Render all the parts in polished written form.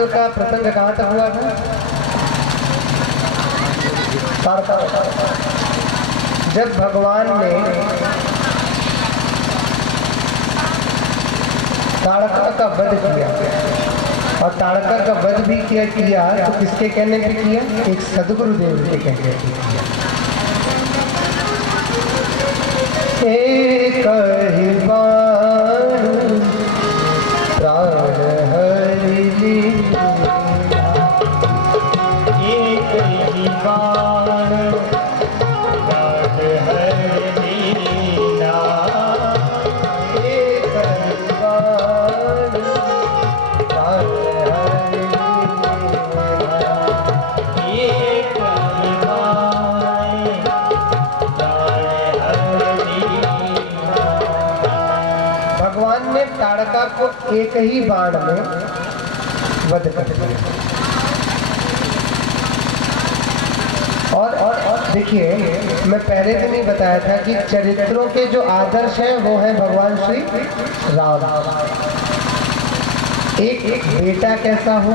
कल का प्रसंग कहाँ तक हुआ था? जब भगवान ने ताड़का का वध किया, और ताड़का का वध भी किया तो किसके कहने पे किया? एक सदगुरुदेव के कहने पे किया। एक ही बाण प्राण हरि लीला, एक ही बाण प्राण हरि लीला, एक ही बाण प्राण हरि लीला, एक ही बाण प्राण हरि लीला। भगवान ने ताड़का को एक ही बाण में वध कर दिया। और देखिए, मैं पहले दिन ही बताया था कि चरित्रों के जो आदर्श हैं वो है भगवान श्री राम। एक बेटा कैसा हो,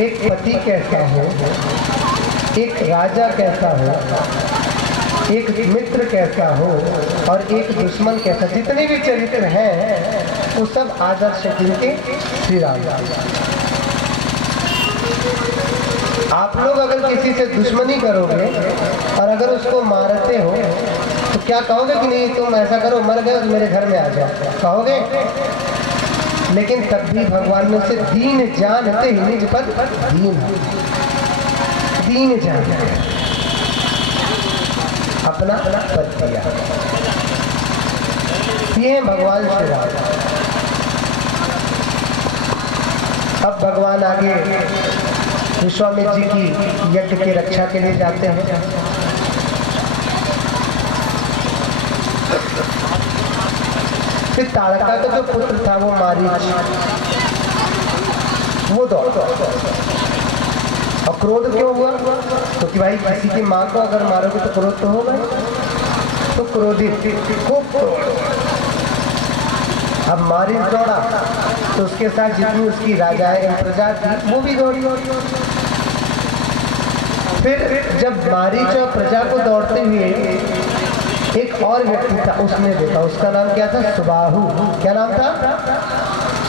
एक पति कैसा हो, एक राजा कैसा हो, एक मित्र कैसा हो और एक दुश्मन कैसा, जितने भी चरित्र हैं वो सब आदर्श हैं जिनके श्री राम। आप लोग अगर किसी से दुश्मनी करोगे और अगर उसको मारते हो तो क्या कहोगे कि नहीं तुम ऐसा करो, मर गए तो मेरे घर में आ जाओ, कहोगे? लेकिन तब भी भगवान ने उसे दीन जानते ही निज पद दीन जान अपना पद दिया। ये है भगवान श्री राम। अब भगवान आगे विश्वामित्र जी की यज्ञ की रक्षा के लिए जाते हैं। फिर ताड़का का जो पुत्र था वो मारीच, वो दौड़। और क्रोध क्यों हुआ? क्योंकि भाई किसी की माँ को अगर मारोगे तो क्रोध तो होगा। तो क्रोधित, खूब क्रोध। अब मारीच दौड़ा तो उसके साथ जितनी उसकी राजाएं प्रजा थी वो भी दौड़ी। फिर जब मारीच और प्रजा को दौड़ते हुए एक और व्यक्ति था, उसने देखा। उसका नाम क्या था? सुबाहु। क्या नाम था?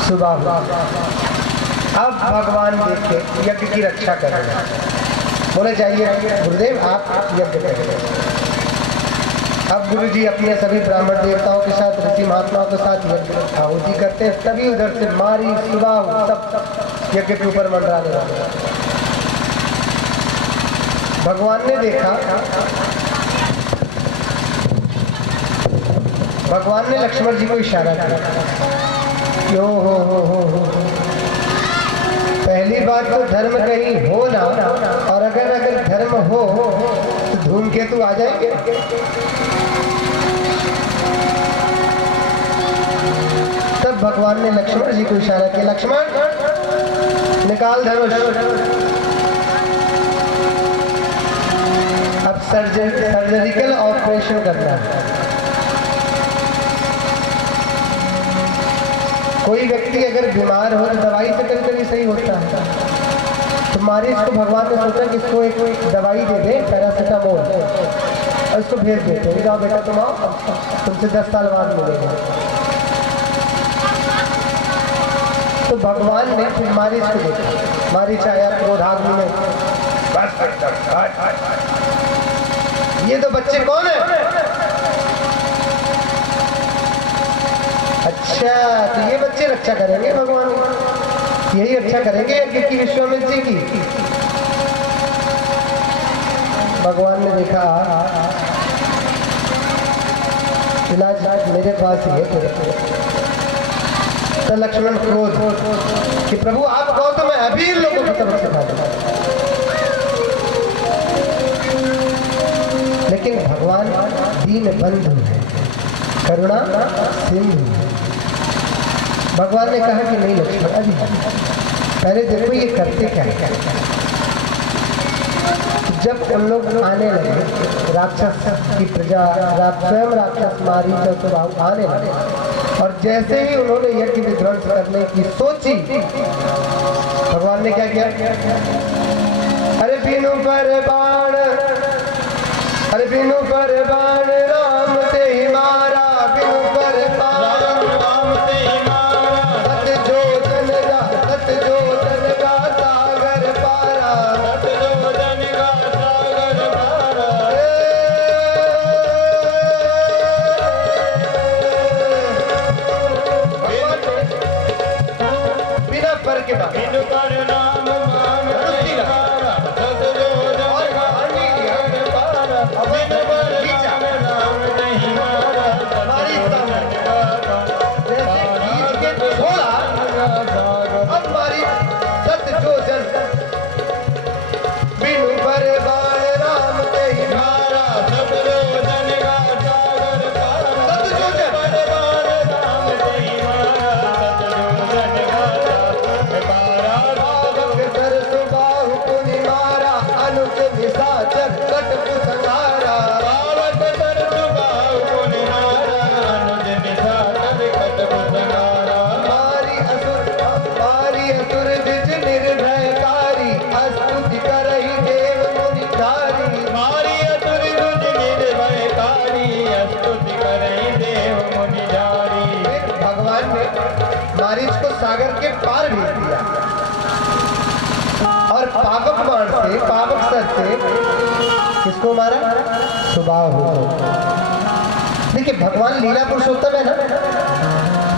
सुबाहु। अब भगवान देखे यज्ञ की रक्षा कर रहे हैं। बोले जाइए गुरुदेव आप यज्ञ करें। अब गुरुजी अपने सभी ब्राह्मण देवताओं के साथ, ऋषि महात्माओं के साथ यज्ञ आहुति करते हैं। तभी उधर से मारी सुबाहु सब यज्ञ के ऊपर मंडराने लगे। भगवान ने देखा, भगवान ने लक्ष्मण जी को इशारा किया, यो हो। पहली बात तो धर्म कहीं हो ना, और अगर धर्म हो तो धूमकेतु आ जाएंगे। तब भगवान ने लक्ष्मण जी को इशारा किया, लक्ष्मण निकाल धनुष। अब सर्जिकल ऑपरेशन करना है। कोई व्यक्ति अगर बीमार हो तो दवाई से कभी सही होता है। तो मारीच को भगवान ने सोचा कि इसको एक दवाई दे दे, पैरासीटामोल, और इसको भेज देते हैं, जाओ बेटा तुम आओ, तुमसे 10 साल बाद मिलेगा। तो भगवान ने फिर मारीच को देखा। मारीच आया क्रोधाग्नि में, ये तो बच्चे कौन है? अच्छा, तो ये बच्चे रक्षा करेंगे भगवान, यही रक्षा करेंगे यज्ञ की विश्वामित्र जी की। भगवान ने देखा इलाज मेरे पास ही है। तो लक्ष्मण क्रोध कि प्रभु आप कहो तो मैं अभी इन लोगों को सबक सिखा दूंगा। लेकिन भगवान दीन बंधु है, करुणा सिंधु है। भगवान ने कहा कि नहीं लक्ष्मण, अभी पहले देखो ये करते क्या है। जब उन लोग आने लगे, राक्षस की प्रजा, स्वयं राक्षस मारीच और सुबाहु आने लगे, और जैसे ही उन्होंने यज्ञ विध्वंस करने की सोची, भगवान ने क्या किया? अरे बिनु पर बाण, अरे बिनु पर बाण राम ते ही मारा, बिनु पर बाण राम ते ही मारा, सत जो जन का, सत जो जन का सागर पारा, सत जो जन का सागर पारा। बिना पर के बाद बिनु पर नाम मान ते ही मारा, सत जो जन का सागर पारा, बिनु पर नाम ते ही मारा, हमारी जैसे गीत के छोड़ा, अब हमारी सत जो जन बिनु पर बाण राम ते ही मारा, सत जो जन का सागर पारा, सत जो जन राम ते ही मारा, सत जो जन का सागर पारा। पावक सर सुबाहु पुनि मारा, अनुज निशाचर कटपु संहारा, पावक सर सुबाहु पुनि मारा, अनुज निशाचर कटपु संहारा। मारी असुर जिज निर्भयकारी, स्तुति करहि देव मुनि धारी, मारी असुर दुज निर्भयकारी, स्तुति करहि देव मुनि धारी। भगवान ने मारीच को सागर के पार भेज दिया, और पावक बाण से, पावक सर से किसको मारा? सुबाहु को। देखिए भगवान लीला पुरुषोत्तम है ना,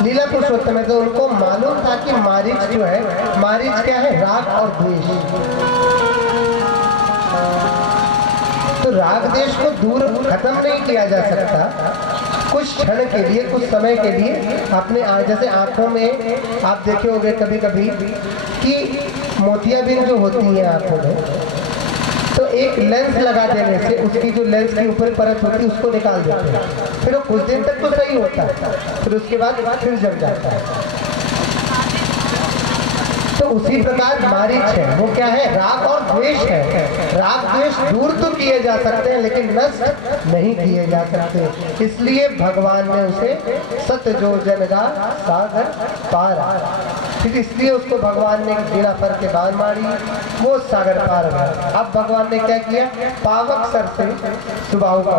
लीला पुरुषोत्तम है, तो उनको मालूम था कि मारीच जो है, मारीच क्या है? राग और द्वेष। तो राग द्वेष को दूर खत्म नहीं किया जा सकता, कुछ क्षण के लिए, कुछ समय के लिए अपने जैसे आंखों में आप देखे होंगे कभी कभी कि मोतियाबिंद जो होती है आंखों में, तो एक लेंस लगा देने से उसकी जो लेंस की ऊपर परत होती है उसको निकाल देते हैं, फिर वो कुछ दिन तक तो सही होता है, फिर उसके बाद फिर जम जाता है। तो उसी प्रकार मारीच है, वो क्या है? राग और द्वेष है। राग द्वेष दूर तो किए जा सकते हैं लेकिन नष्ट नहीं किए जा सकते, इसलिए भगवान ने उसे सत जो जन का सागर पारा, फिर इसलिए उसको भगवान ने बिना पर के बाण मारी, वो सागर पार गया। अब भगवान ने क्या किया? पावक सर से सुबाहु का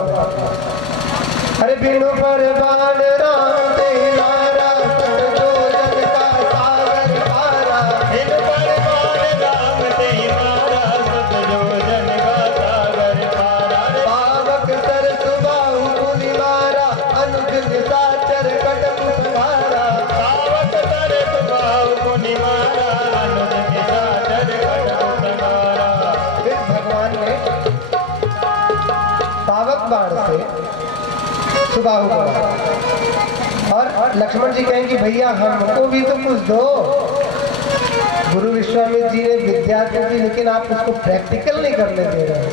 अरे बिनु पर बाण राम ते ही मारा, सत जो जन का सागर पारा, बिनु पर बाण राम ते ही मारा, सत जो जन का सागर पारा। पावक सर सुबाहु पुनि मारा, अनुज निशाचर कटपु संहारा, पावक सर सुबाहु पुनि मारा, अनुज निशाचर कटपु संहारा। फिर भगवान ने पावक बाण से सुबाहु को मारा। और लक्ष्मण जी कहें कि भैया हमको भी तो कुछ दो। गुरु विश्वामित्र जी ने विद्यार्थी जी, लेकिन आप उसको प्रैक्टिकल नहीं करने दे रहे हैं।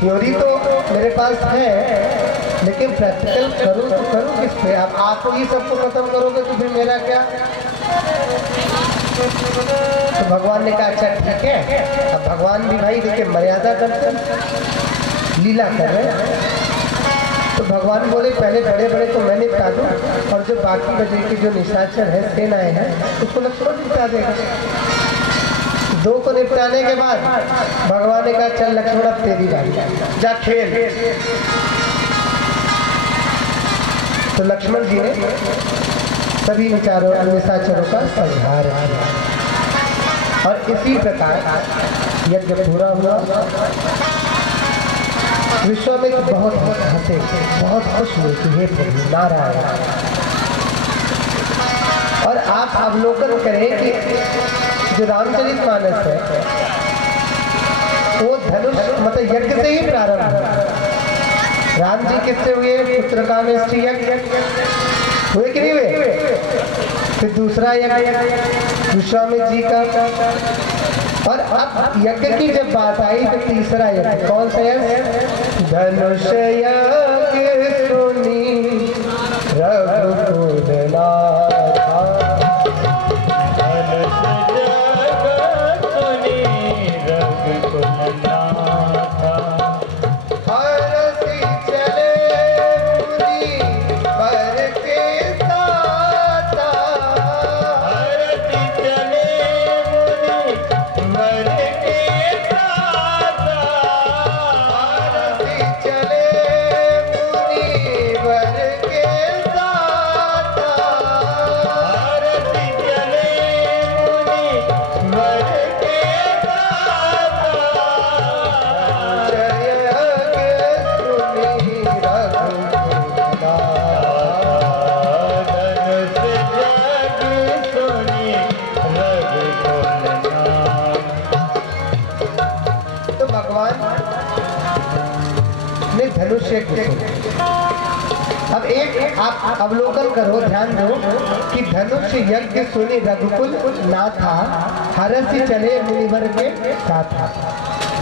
थ्योरी तो मेरे पास है, लेकिन प्रैक्टिकल करूँ तो करूँ किस पे? आप ही सबको खत्म करोगे तो फिर मेरा क्या? तो भगवान ने कहा अच्छा ठीक है। अब भगवान भी भाई देखिए मर्यादा करते हैं, लीला कर रहे हैं। तो भगवान बोले पहले बड़े बड़े तो मैं निपटा दूं, और जो बाकी बचे के जो निशाचर है, सेनाएं हैं, उसको लक्ष्मण निपटा देगा। दो को निपटाने के बाद भगवान ने कहा चल लक्ष्मण अब तेरी बारी, जा खेल। तो लक्ष्मण जी ने सभी निशाचरों का संहार किया, और इसी प्रकार यज्ञ पूरा हुआ। विश्वामित्र बहुत हंसे, बहुत खुश हुए कि हे प्रभु नारायण। और आप अवलोकन करें कि जो रामचरितमानस है वो धनुष मतलब यज्ञ से ही प्रारंभ हुआ। राम जी किससे हुए? पुत्र कामेष्टि यज्ञ हुए कि नहीं हुए? फिर दूसरा यज्ञ विश्वामित्र जी का, और अब यज्ञ की जब बात आई तो तीसरा यज्ञ कौन सा यज्ञ? धनुष यज्ञ सुनी रघुकुल नाथा, धनुष यज्ञ सुनी रघुकुल धनुष्य घुसो। अब एक आप अवलोकन करो, ध्यान दो कि धनुष यज्ञ सुनि रघुकुल ना था, हरसि चले मुनिवर के साथ।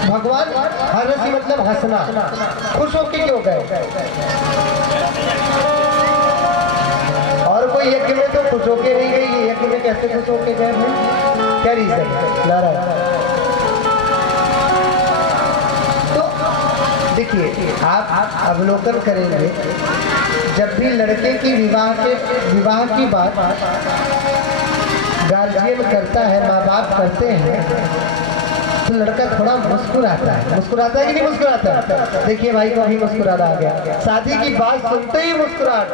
भगवान हरसि मतलब हंसना, खुश होके क्यों गए? और कोई यज्ञ में तो खुश होके नहीं गई, ये यज्ञ में कैसे खुश होके गए हैं? क्या रीजन? नारायण। देखिए, आप अवलोकन करेंगे, जब भी लड़के की विवाह की बात गार्जियन करता है, माँ बाप करते हैं, तो लड़का थोड़ा मुस्कुराता है। मुस्कुराता है कि नहीं मुस्कुराता? देखिए भाई को अभी मुस्कुराना आ गया, शादी की बात सुनते ही मुस्कुराहट।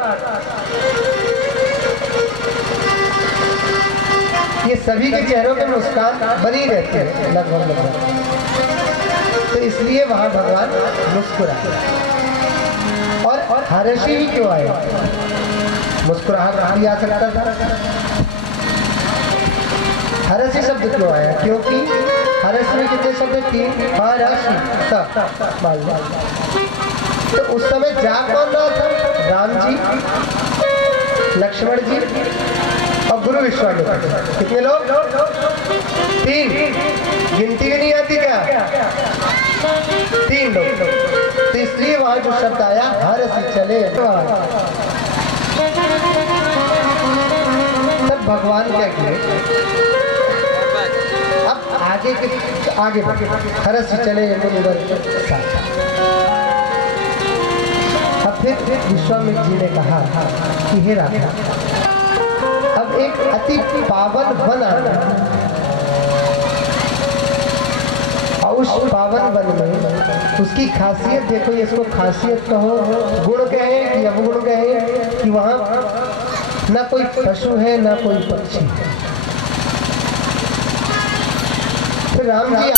ये सभी के चेहरों पे मुस्कान बनी रहती है लगभग। तो इसलिए वहां भगवान मुस्कुराए। और हर्षी ही क्यों आए? मुस्कुराहट भी आ सकता था। हर्षी शब्द क्यों आया? क्योंकि हर्ष में कितने शब्द? 3। हर्षी तो उस समय जा कौन रहा था? राम जी, लक्ष्मण जी और गुरु विश्वामित्र। कितने लोग? 3। गिनती भी नहीं आती क्या? 3 लोग। तो इसलिए वहां जो शब्द आया हर्षि चले, तब भगवान क्या किए? अब आगे हर्षि चले मुनिवर के साथ। अब फिर विश्वामित्र जी ने कहा कि हे राजा, अब एक अति पावन वन आना, और उस पावन वन में उसकी खासियत देखो। इसको खासियत कहो, गुण कहे कि अवगुण कहे, कि वहां ना कोई पशु है ना कोई पक्षी है। फिर राम जी